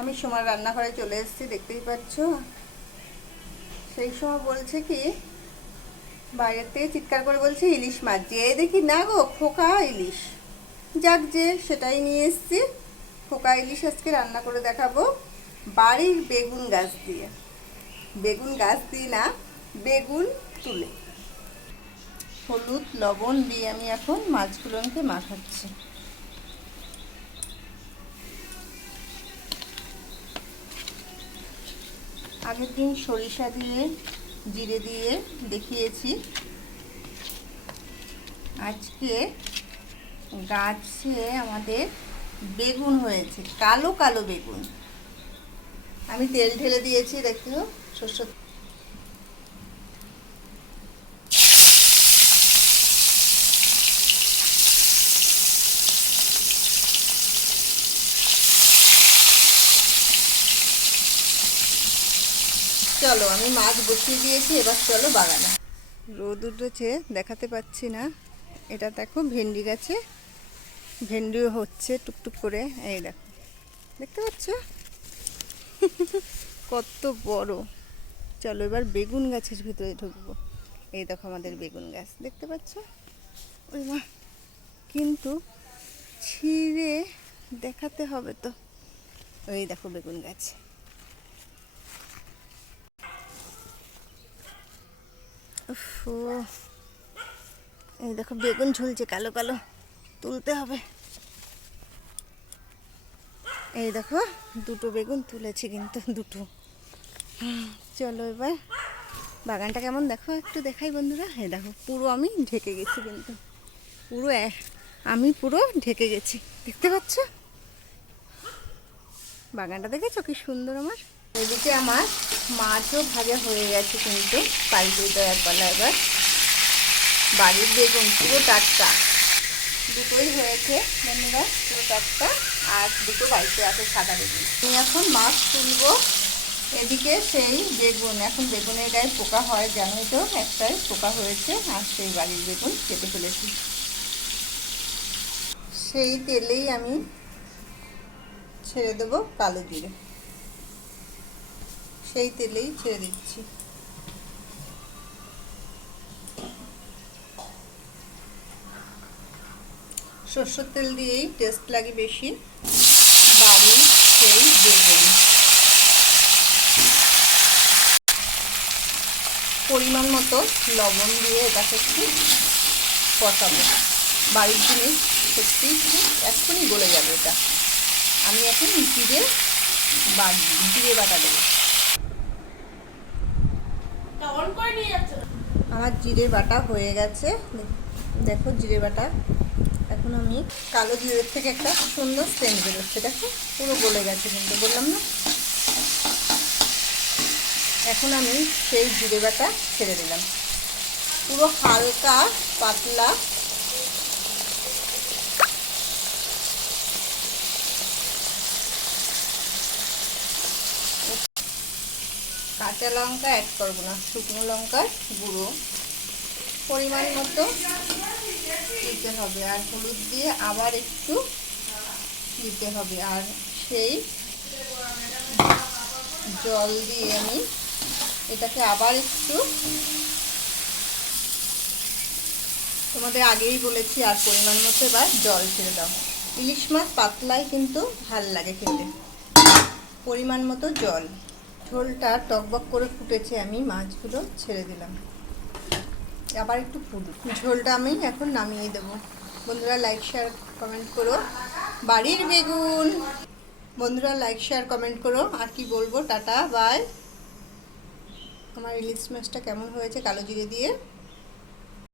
আমি সময় রান্নাঘরে চলে এসেছি, দেখতেই পাচ্ছ। সেই সময় বলছে কি, বাইরের থেকে চিৎকার করে বলছে, ইলিশ মাছ যে দেখি, না গো, খোকা ইলিশ। যাক যে, সেটাই নিয়ে এসেছি। খোকা ইলিশ আজকে রান্না করে দেখাবো বাড়ির বেগুন গাছ দিয়ে। বেগুন গাছ দিয়ে না, বেগুন তুলে। হলুদ, লবণ দিয়ে আমি এখন মাছগুলোকে মাখাচ্ছি। আগের দিন সরিষা দিয়ে, জিরে দিয়ে দেখিয়েছি। আজকে গাছে আমাদের বেগুন হয়েছে, কালো কালো বেগুন। আমি তেল ঢেলে দিয়েছি দেখো শস্য চলো, আমি মাছ বসিয়ে দিয়েছি, এবার চলো বাগানে। রোদ উঠেছে, দেখাতে পাচ্ছি না। এটা দেখো, ভেন্ডি গাছে। ভেন্ডিও হচ্ছে টুকটুক করে, এই দেখো। দেখতে পাচ্ছ? কত বড়। চলো, এবার বেগুন গাছের ভিতরে ঢুকবো। এই দেখো আমাদের বেগুন গাছ, দেখতে পাচ্ছ? ওই মা, কিন্তু ছিঁড়ে দেখাতে হবে তো। ওই দেখো বেগুন গাছ। এই দেখো, বেগুন ঝুলছে, কালো কালো। তুলতে হবে। এই দেখো, দুটো বেগুন তুলেছি কিন্তু, দুটো। চলো এবার, বাগানটা কেমন দেখো? একটু দেখাই বন্ধুরা। এই দেখো, পুরো আমি ঢেকে গেছি কিন্তু। পুরো আমি পুরো ঢেকে গেছি। দেখতে পাচ্ছ? বাগানটা দেখেছ? কি সুন্দর আমার। এদিকে আমার মাছও ভাজা হয়ে গেছে কিন্তু পাল্টে দেওয়ার পালা এবার। বাড়ির বেগুন পুরো টাটকা। দুটোই হয়েছে বন্ধুরা, পুরো টাটকা আর দুটো বাড়িতে আছে সাদা বেগুন। আমি এখন মাছ তুলবো। এদিকে সেই বেগুন, এখন বেগুনের গায়ে পোকা হয়, জানোই তো, একটাই পোকা হয়েছে আর সেই বাড়ির বেগুন কেটে ফেলেছি। সেই তেলেই আমি ছেড়ে দেবো কালো জিরে। সেই তেলেই ছেড়ে দিচ্ছি। সর্ষের তেল দিয়েই টেস্ট লাগে বেশি। বাড়ির সেই বেগুন পরিমাণ মতো লবণ দিয়ে এটাকে একটু কষাবো। বাড়ির জিনিস সত্যি এক্ষুনি গলে যাবে এটা। আমি এখন জিরে বা জিরে বাটা দেবো। আমার জিরে বাটা হয়ে গেছে। দেখো জিরে বাটা। এখন আমি কালো জিরের থেকে একটা সুন্দর সেন্ট বেরোচ্ছে দেখো, পুরো গলে গেছে কিন্তু, বললাম না? এখন আমি সেই জিরে বাটা ছেড়ে দিলাম। পুরো হালকা, পাতলা কাঁচা লঙ্কা অ্যাড করব না, শুকনো লঙ্কার গুঁড়ো। পরিমাণ মতো দিতে হবে, আর হলুদ দিয়ে আবার একটু দিতে হবে, আর সেই জল দিয়ে আমি এটাকে আবার একটু তোমাদের আগেই বলেছি, আর পরিমাণ মতো এবার জল ছেড়ে দাও। ইলিশ মাছ পাতলাই কিন্তু ভালো লাগে খেতে। পরিমাণ মতো জল। ঝোলটা টকবক করে ফুটেছে আমি, মাছগুলো ছেড়ে দিলাম। আবার একটু ফুটুক। ঝোলটা আমি এখন নামিয়ে দেবো। বন্ধুরা লাইক শেয়ার কমেন্ট করো। বাড়ির বেগুন। বন্ধুরা লাইক শেয়ার কমেন্ট করো। আর কি বলব? টাটা বাই আমার ইলিশ মাছটা কেমন হয়েছে? কালো জিরে দিয়ে।